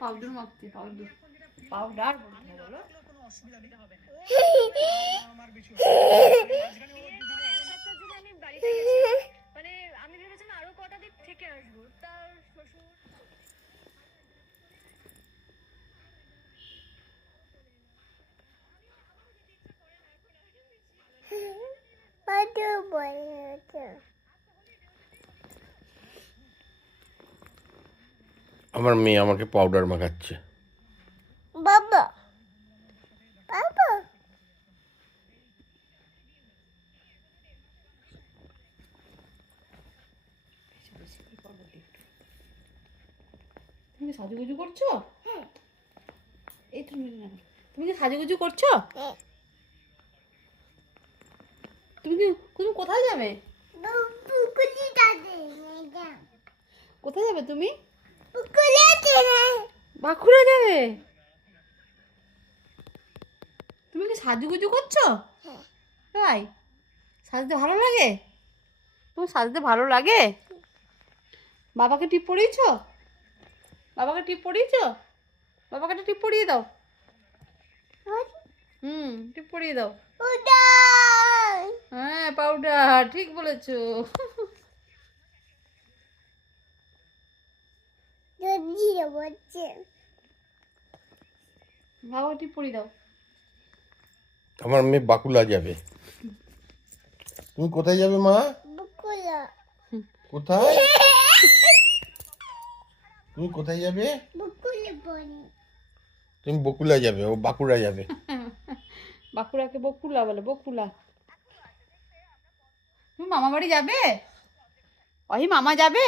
Powder মাখতে powder বলো কোনো অসুবিধা নেই হবে না আমার কিছু আমি বাড়িতে গেছি মানে আমি ভেবেছিলাম আরো কটা দিন থেকে আসবো তার শ্বশুর আমার মেয়ে আমাকে পাউডার মাখাচ্ছে। বাবা বাবা তুমি সাজুগুজু করছো? এই তুমি কি সাজুগুজু করছো? তুমি কোথায় যাবে? কোথায় যাবে তুমি? বাঁকুড়া যাবে? তুমি কি সাজুগুজু করছো? তাই সাজতে ভালো লাগে? তুমি সাজতে ভালো লাগে? বাবাকে টিপ পরিয়েছো? বাবাকে টিপ পরিয়েছো? বাবাকে একটা টিপ পরিয়ে দাও। টিপ পরিয়ে দাও। হ্যাঁ পাউডার, ঠিক বলেছো। বাবাকে টিপ পরিয়ে দাও। আমার মেয়ে বাঁকুড়া যাবে। তুমি কোথায় যাবে মা? কোথায়? তুমি কোথায় যাবে? তুমি বকুলা যাবে, ও বাঁকুড়া যাবে। বাঁকুড়াকে বকুলা বলে, বকুলা। তুমি মামা বাড়ি যাবে? মামা যাবে?